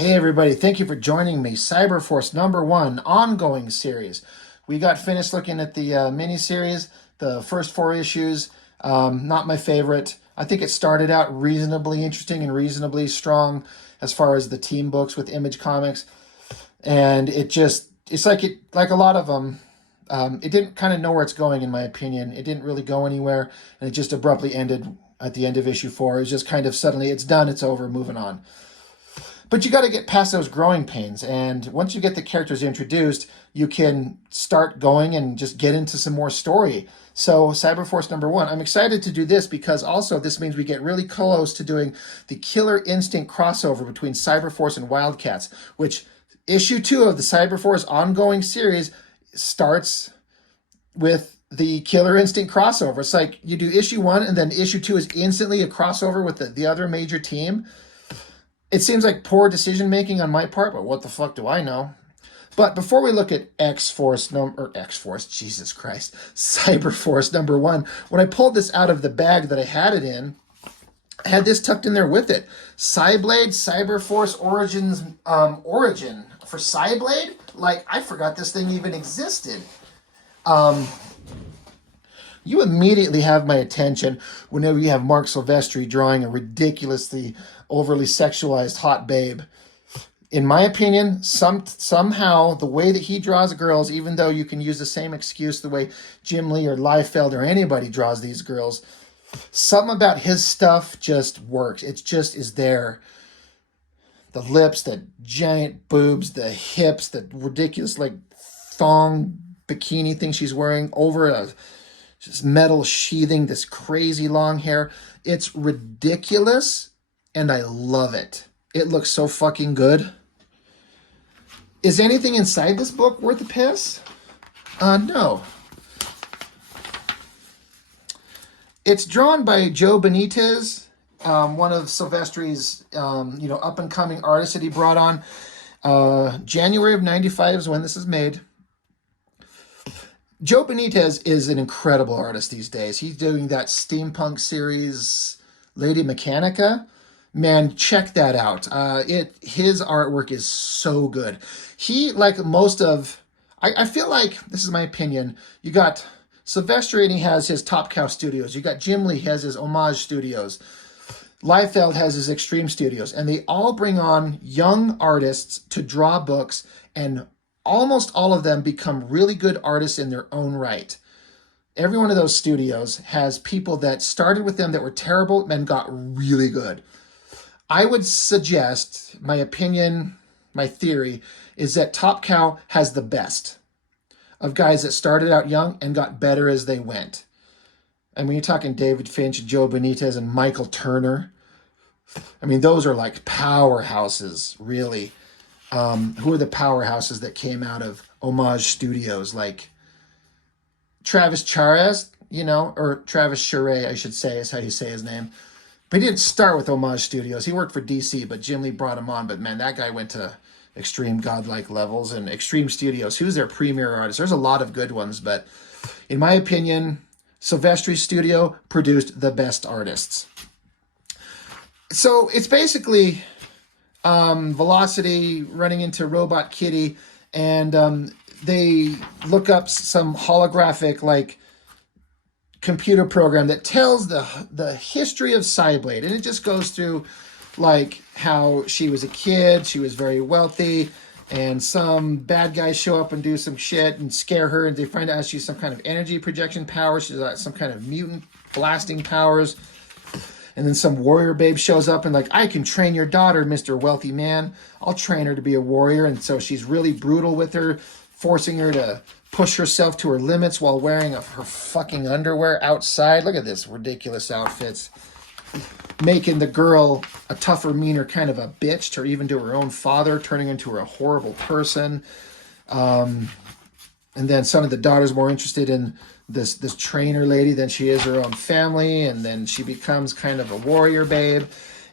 Hey everybody, thank you for joining me. Cyberforce #1 ongoing series. We got finished looking at the mini-series, the first 4 issues. Not my favorite. I think it started out reasonably interesting and reasonably strong as far as the team books with Image Comics. And it's like a lot of them. It didn't kind of know where it's going, in my opinion. It didn't really go anywhere, and it just abruptly ended at the end of issue 4. It was just kind of suddenly, it's done, it's over, moving on. But you got to get past those growing pains. And once you get the characters introduced, you can start going and just get into some more story. So Cyberforce #1, I'm excited to do this because also this means we get really close to doing the Killer Instinct crossover between Cyberforce and Wildcats, which issue 2 of the Cyberforce ongoing series starts with the Killer Instinct crossover. It's like you do issue 1 and then issue 2 is instantly a crossover with the other major team. It seems like poor decision-making on my part, but what the fuck do I know? But before we look at Jesus Christ, Cyberforce #1, when I pulled this out of the bag that I had it in, I had this tucked in there with it. Cyblade, Cyberforce Origins, Origin. For Cyblade? Like, I forgot this thing even existed. You immediately have my attention whenever you have Marc Silvestri drawing a ridiculously overly sexualized hot babe. In my opinion, somehow the way that he draws girls, even though you can use the same excuse the way Jim Lee or Liefeld or anybody draws these girls, something about his stuff just works. It just is there. The lips, the giant boobs, the hips, the ridiculous like thong bikini thing she's wearing over a just metal sheathing, this crazy long hair. It's ridiculous, and I love it. It looks so fucking good. Is anything inside this book worth a piss? No. It's drawn by Joe Benitez, one of Silvestri's, up-and-coming artists that he brought on. January of '95 is when this is made. Joe Benitez is an incredible artist these days. He's doing that steampunk series, Lady Mechanica. Man, check that out. His artwork is so good. He, like most of, I feel like, this is my opinion, you got Silvestri and he has his Top Cow Studios. You got Jim Lee, he has his Homage Studios. Liefeld has his Extreme Studios. And they all bring on young artists to draw books, and almost all of them become really good artists in their own right. Every one of those studios has people that started with them that were terrible and got really good. I would suggest, my opinion, my theory, is that Top Cow has the best of guys that started out young and got better as they went. I mean, you're talking David Finch, Joe Benitez, and Michael Turner. I mean, those are like powerhouses, really. Who are the powerhouses that came out of Homage Studios? Like Travis Charest, or Travis Charest, I should say, is how you say his name. But he didn't start with Homage Studios. He worked for DC, but Jim Lee brought him on. But man, that guy went to extreme godlike levels. And Extreme Studios, who's their premier artist? There's a lot of good ones, but in my opinion, Silvestri's studio produced the best artists. So it's basically Velocity running into Robot Kitty, and they look up some holographic like computer program that tells the history of Cyblade, and it just goes through like how she was a kid, she was very wealthy, and some bad guys show up and do some shit and scare her, and they find out she's some kind of energy projection power, she's got some kind of mutant blasting powers. And then some warrior babe shows up and like, I can train your daughter, Mr. Wealthy Man. I'll train her to be a warrior. And so she's really brutal with her, forcing her to push herself to her limits while wearing her fucking underwear outside. Look at this ridiculous outfits. Making the girl a tougher, meaner kind of a bitch to even to her own father, turning into her a horrible person. And then some of the daughters more interested in this trainer lady than she is her own family, and then she becomes kind of a warrior babe,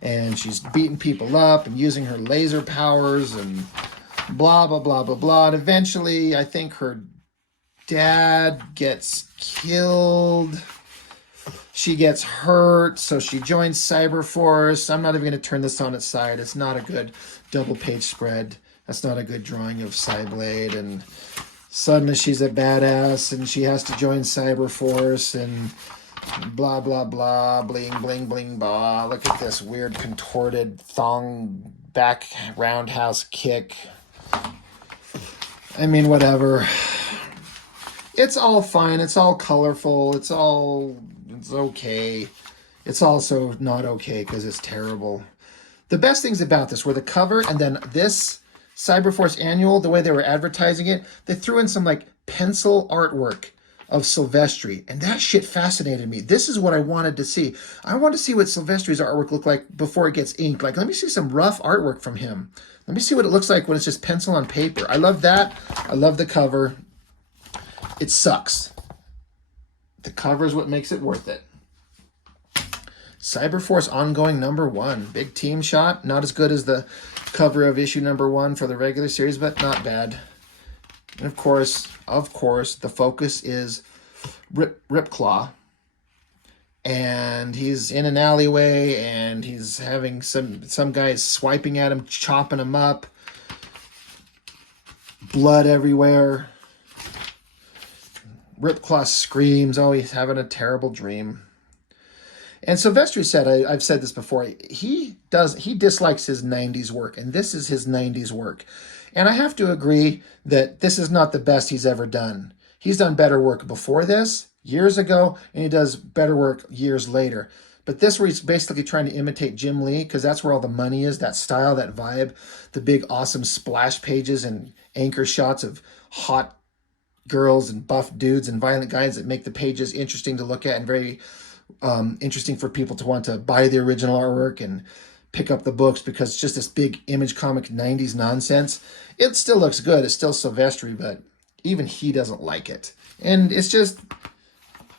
and she's beating people up and using her laser powers and blah, blah, blah, blah, blah. And eventually, I think her dad gets killed. She gets hurt, so she joins Cyberforce. I'm not even going to turn this on its side. It's not a good double page spread. That's not a good drawing of Cyblade. And suddenly she's a badass, and she has to join Cyberforce, and blah, blah, blah, bling, bling, bling, blah. Look at this weird contorted thong back roundhouse kick. I mean, whatever. It's all fine. It's all colorful. It's okay. It's also not okay because it's terrible. The best things about this were the cover, and then this Cyberforce Annual, the way they were advertising it, they threw in some like pencil artwork of Silvestri, and that shit fascinated me. This is what I wanted to see. I want to see what Silvestri's artwork looked like before it gets inked. Like, let me see some rough artwork from him. Let me see what it looks like when it's just pencil on paper. I love that. I love the cover. It sucks. The cover is what makes it worth it. Cyberforce Ongoing #1. Big team shot. Not as good as the cover of issue #1 for the regular series, but not bad. And of course, the focus is Ripclaw. And he's in an alleyway, and he's having some guys swiping at him, chopping him up. Blood everywhere. Ripclaw screams, oh, he's having a terrible dream. And Silvestri said, I've said this before, he dislikes his 90s work, and this is his 90s work. And I have to agree that this is not the best he's ever done. He's done better work before this, years ago, and he does better work years later. But this where he's basically trying to imitate Jim Lee, because that's where all the money is, that style, that vibe, the big awesome splash pages and anchor shots of hot girls and buff dudes and violent guys that make the pages interesting to look at and very interesting for people to want to buy the original artwork and pick up the books, because it's just this big image comic 90s nonsense. It still looks good. It's still Silvestri, but even he doesn't like it. And it's just,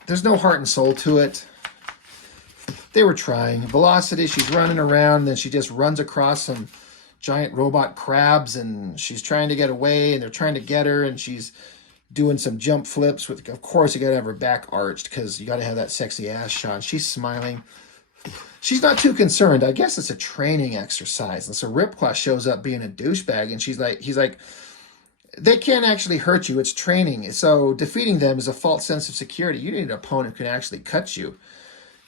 there's no heart and soul to it. They were trying. Velocity, she's running around, and then she just runs across some giant robot crabs, and she's trying to get away, and they're trying to get her, and she's doing some jump flips with, of course, you got to have her back arched because you got to have that sexy ass shot. She's smiling. She's not too concerned. I guess it's a training exercise. And so Ripclaw shows up being a douchebag, and he's like, they can't actually hurt you. It's training. So defeating them is a false sense of security. You need an opponent who can actually cut you.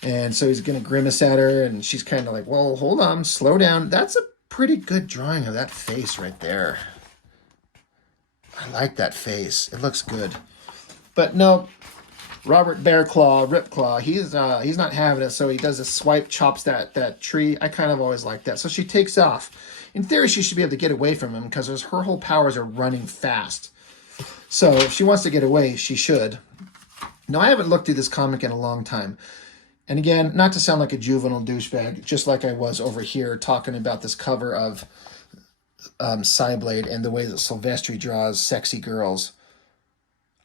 And so he's going to grimace at her, and she's kind of like, well, hold on, slow down. That's a pretty good drawing of that face right there. I like that face. It looks good. But no, Robert Ripclaw, he's not having it, so he does a swipe, chops that tree. I kind of always like that. So she takes off. In theory, she should be able to get away from him because her whole powers are running fast. So if she wants to get away, she should. Now, I haven't looked through this comic in a long time. And again, not to sound like a juvenile douchebag, just like I was over here talking about this cover of Cyblade and the way that Silvestri draws sexy girls.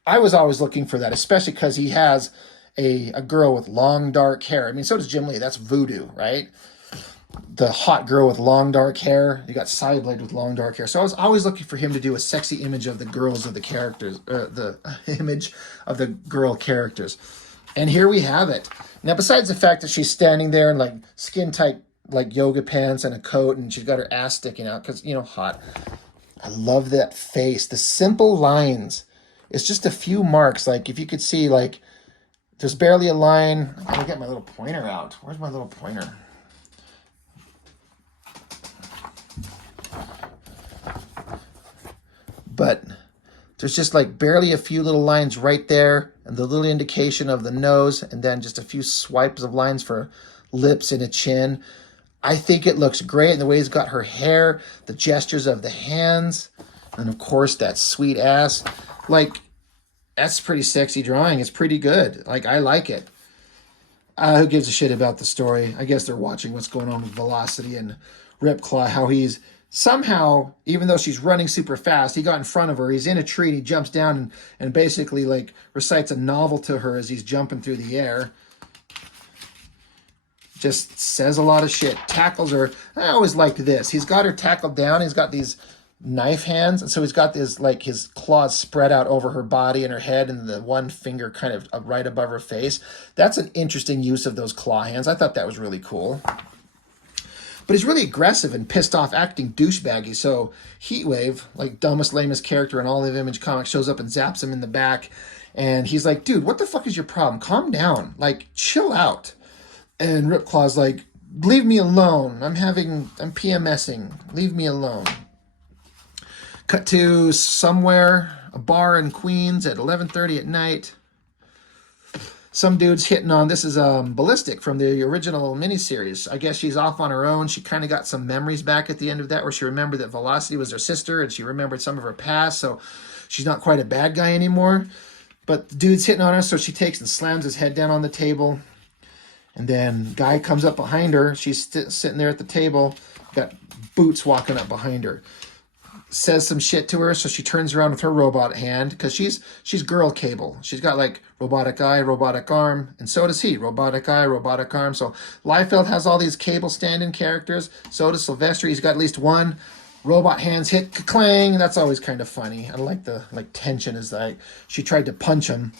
I was always looking for that, especially because he has a girl with long, dark hair. I mean, so does Jim Lee. That's voodoo, right? The hot girl with long, dark hair. You got Cyblade with long, dark hair. So I was always looking for him to do a sexy image of the girls of the characters, or the image of the girl characters. And here we have it. Now, besides the fact that she's standing there in like skin-tight like yoga pants and a coat, and she's got her ass sticking out because, you know, hot. I love that face. The simple lines. It's just a few marks. Like, if you could see, like, there's barely a line. I gotta get my little pointer out. Where's my little pointer? But there's just like barely a few little lines right there, and the little indication of the nose, and then just a few swipes of lines for lips and a chin. I think it looks great, and the way he's got her hair, the gestures of the hands, and of course that sweet ass. Like, that's pretty sexy drawing. It's pretty good. Like, I like it. Who gives a shit about the story? I guess they're watching what's going on with Velocity and Ripclaw, how he's somehow, even though she's running super fast, he got in front of her. He's in a tree, and he jumps down and basically like recites a novel to her as he's jumping through the air. Just says a lot of shit. Tackles her. I always liked this. He's got her tackled down. He's got these knife hands, and so he's got this like his claws spread out over her body and her head, and the one finger kind of right above her face. That's an interesting use of those claw hands. I thought that was really cool. But he's really aggressive and pissed off, acting douchebaggy. So Heatwave, like dumbest, lamest character in all of Image Comics, shows up and zaps him in the back. And he's like, dude, what the fuck is your problem? Calm down. Like, chill out. And Ripclaw's like, leave me alone. I'm PMSing. Leave me alone. Cut to somewhere, a bar in Queens at 11:30 at night. Some dude's hitting on, this is Ballistic from the original miniseries. I guess she's off on her own. She kind of got some memories back at the end of that where she remembered that Velocity was her sister and she remembered some of her past, so she's not quite a bad guy anymore. But the dude's hitting on her, so she takes and slams his head down on the table. And then guy comes up behind her. She's sitting there at the table, got Boots walking up behind her. Says some shit to her, so she turns around with her robot hand, because she's Girl Cable. She's got like robotic eye, robotic arm, and so does he. Robotic eye, robotic arm. So Liefeld has all these Cable stand-in characters. So does Silvestri. He's got at least one. Robot hands hit, clang. That's always kind of funny. I like the tension as like she tried to punch him.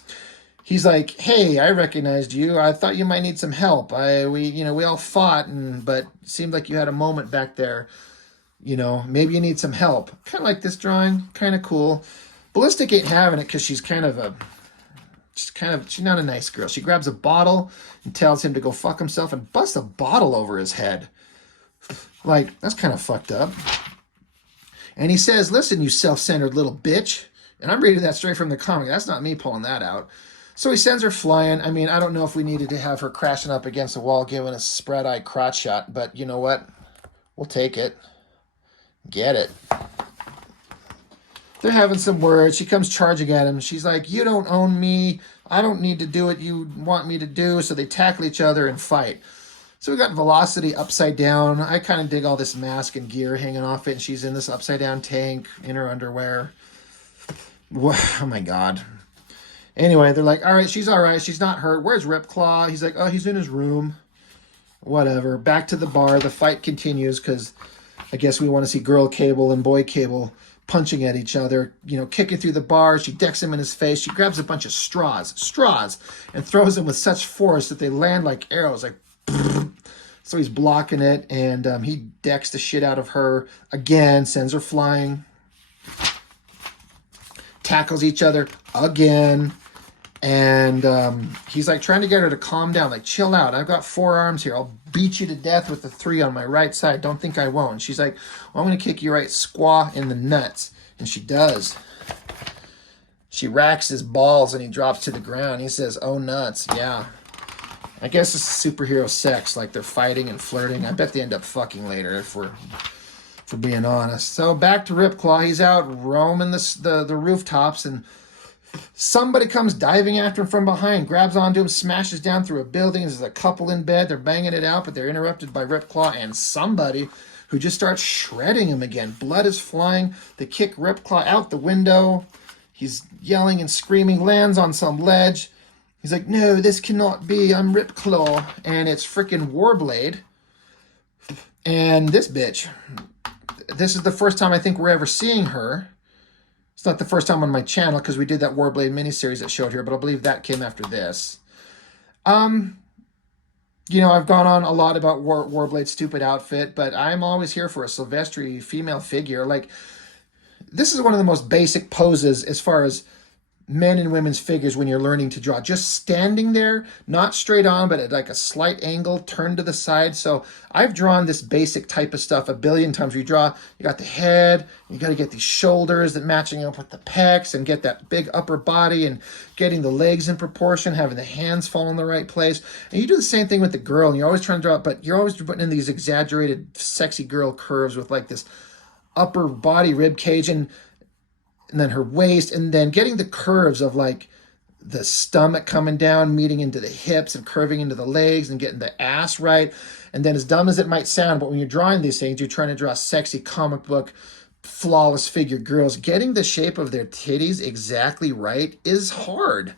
He's like, hey, I recognized you. I thought you might need some help. We all fought, but it seemed like you had a moment back there. Maybe you need some help. Kind of like this drawing. Kind of cool. Ballistic ain't having it because she's not a nice girl. She grabs a bottle and tells him to go fuck himself and busts a bottle over his head. Like, that's kind of fucked up. And he says, listen, you self-centered little bitch. And I'm reading that straight from the comic. That's not me pulling that out. So he sends her flying. I mean, I don't know if we needed to have her crashing up against the wall giving a spread-eye crotch shot, but you know what? We'll take it. Get it. They're having some words. She comes charging at him. She's like, you don't own me. I don't need to do what you want me to do. So they tackle each other and fight. So we got Velocity upside down. I kind of dig all this mask and gear hanging off it. And she's in this upside down tank in her underwear. Oh my God. Anyway, they're like, all right, she's all right. She's not hurt. Where's Ripclaw? He's like, oh, he's in his room. Whatever. Back to the bar. The fight continues because I guess we want to see Girl Cable and Boy Cable punching at each other, kicking through the bar. She decks him in his face. She grabs a bunch of straws, and throws them with such force that they land like arrows, like, so he's blocking it, and he decks the shit out of her again, sends her flying, tackles each other again, and he's like trying to get her to calm down, like, chill out. I've got 4 arms here. I'll beat you to death with the 3 on my right side. Don't think I won't. And she's like, well, I'm going to kick you right squaw in the nuts. And she does. She racks his balls and he drops to the ground. He says, oh, nuts. Yeah. I guess it's superhero sex, like they're fighting and flirting. I bet they end up fucking later if we're being honest. So back to Ripclaw. He's out roaming the rooftops, and somebody comes diving after him from behind, grabs onto him, smashes down through a building. There's a couple in bed. They're banging it out, but they're interrupted by Ripclaw and somebody who just starts shredding him again. Blood is flying. They kick Ripclaw out the window. He's yelling and screaming, lands on some ledge. He's like, no, this cannot be. I'm Ripclaw. And it's freaking Warblade. And this bitch. This is the first time I think we're ever seeing her. It's not the first time on my channel because we did that Warblade miniseries that showed here, but I believe that came after this. I've gone on a lot about Warblade's stupid outfit, but I'm always here for a Silvestri female figure. Like, this is one of the most basic poses as far as men and women's figures when you're learning to draw. Just standing there, not straight on, but at like a slight angle, turned to the side. So I've drawn this basic type of stuff a billion times. You got the head, you got to get these shoulders that matching up with the pecs and get that big upper body and getting the legs in proportion, having the hands fall in the right place. And you do the same thing with the girl, and you're always trying to draw it, but you're always putting in these exaggerated, sexy girl curves with like this upper body rib cage and then her waist, and then getting the curves of like the stomach coming down, meeting into the hips and curving into the legs and getting the ass right. And then, as dumb as it might sound, but when you're drawing these things, you're trying to draw sexy comic book, flawless figure girls. Getting the shape of their titties exactly right is hard.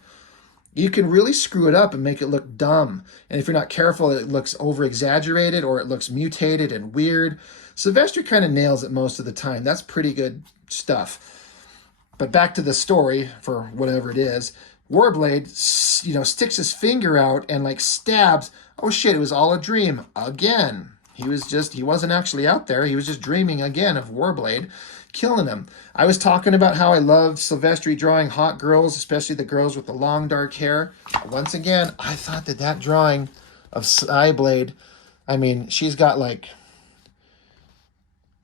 You can really screw it up and make it look dumb. And if you're not careful, it looks over-exaggerated or it looks mutated and weird. Silvestri kind of nails it most of the time. That's pretty good stuff. But back to the story, for whatever it is, Warblade, you know, sticks his finger out and like stabs. Oh shit, it was all a dream again. He wasn't actually out there. He was just dreaming again of Warblade killing him. I was talking about how I loved Silvestri drawing hot girls, especially the girls with the long dark hair. Once again, I thought that drawing of Cyblade, I mean, she's got like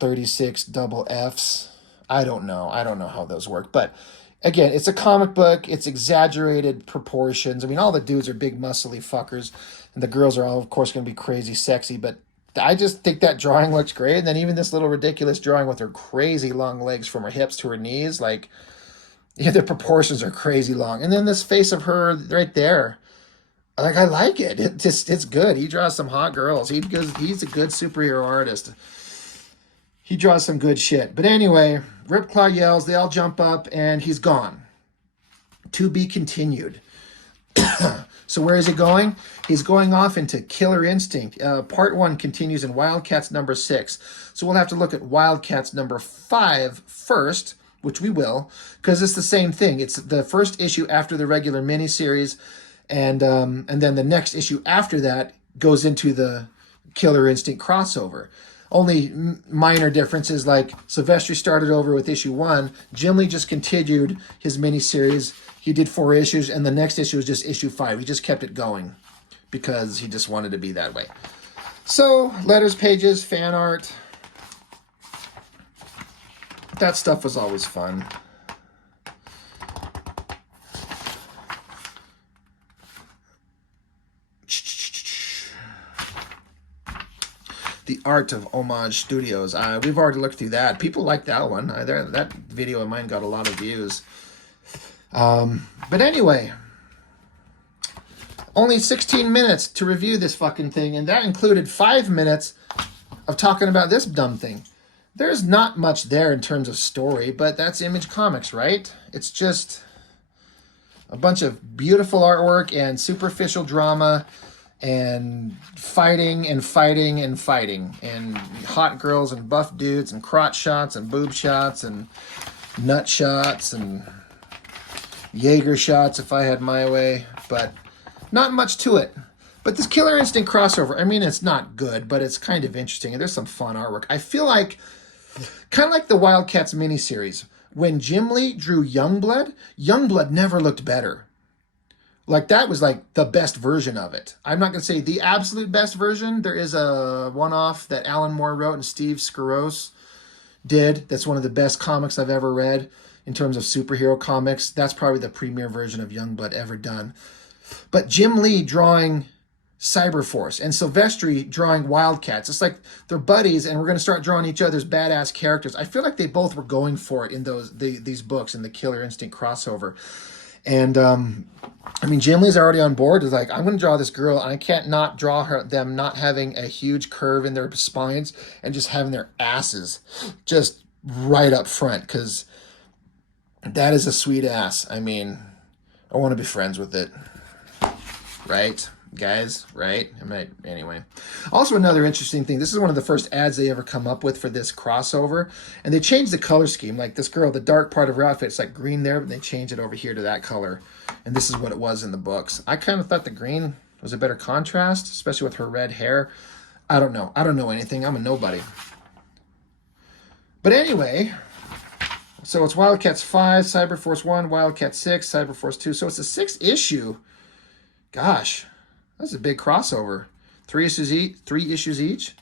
36 double Fs. I don't know how those work, but again, it's a comic book. It's exaggerated proportions. I mean, all the dudes are big muscly fuckers, and the girls are all, of course, going to be crazy sexy, but I just think that drawing looks great. And then even this little ridiculous drawing with her crazy long legs from her hips to her knees, like, yeah, the proportions are crazy long. And then this face of her right there, like, I like it. It's good. He draws some hot girls. He's a good superhero artist. He draws some good shit. But anyway, Ripclaw yells, they all jump up, and he's gone. To be continued. So where is he going? He's going off into Killer Instinct. Part 1 continues in Wildcats number 6. So we'll have to look at Wildcats number 5 first, which we will, because it's the same thing. It's the first issue after the regular miniseries, and then the next issue after that goes into the Killer Instinct crossover. Only minor differences, like Silvestri started over with issue 1. Jim Lee just continued his miniseries. He did 4 issues, and the next issue was just issue 5. He just kept it going because he just wanted to be that way. So, letters, pages, fan art. That stuff was always fun. The Art of Homage Studios. We've already looked through that. People like that one. That video of mine got a lot of views. But anyway, only 16 minutes to review this fucking thing, and that included 5 minutes of talking about this dumb thing. There's not much there in terms of story, but that's Image Comics, right? It's just a bunch of beautiful artwork and superficial drama and fighting and fighting and fighting and hot girls and buff dudes and crotch shots and boob shots and nut shots and Jaeger shots if I had my way, but not much to it. But this Killer Instinct crossover, I mean, it's not good, but it's kind of interesting, and there's some fun artwork. I feel like, kind of like the Wildcats miniseries, when Jim Lee drew Youngblood, Youngblood never looked better. Like, that was like the best version of it. I'm not going to say the absolute best version. There is a one-off that Alan Moore wrote and Steve Skaros did. That's one of the best comics I've ever read in terms of superhero comics. That's probably the premier version of Youngblood ever done. But Jim Lee drawing Cyberforce and Silvestri drawing Wildcats. It's like they're buddies, and we're going to start drawing each other's badass characters. I feel like they both were going for it in these books in the Killer Instinct crossover. And I mean, Jim Lee's already on board. He's like, I'm going to draw this girl, and I can't not draw them not having a huge curve in their spines and just having their asses just right up front, because that is a sweet ass. I mean, I want to be friends with it. Right, guys? Right? Anyway. Also, another interesting thing. This is one of the first ads they ever come up with for this crossover. And they changed the color scheme. Like this girl, the dark part of her outfit, it's like green there, but they changed it over here to that color. And this is what it was in the books. I kind of thought the green was a better contrast, especially with her red hair. I don't know. I don't know anything. I'm a nobody. But anyway, so it's Wildcats 5, Cyberforce 1, Wildcats 6, Cyberforce 2. So it's a 6th issue. Gosh, that's a big crossover. 3 issues each.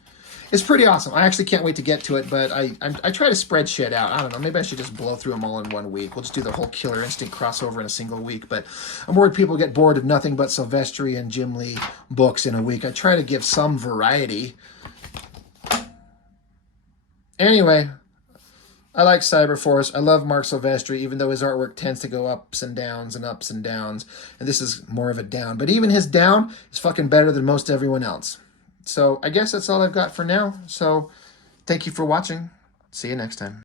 It's pretty awesome. I actually can't wait to get to it, but I try to spread shit out. I don't know. Maybe I should just blow through them all in 1 week. We'll just do the whole Killer Instinct crossover in a single week. But I'm worried people get bored of nothing but Silvestri and Jim Lee books in a week. I try to give some variety. Anyway, I like Cyberforce. I love Marc Silvestri, even though his artwork tends to go ups and downs and ups and downs. And this is more of a down. But even his down is fucking better than most everyone else. So I guess that's all I've got for now. So thank you for watching. See you next time.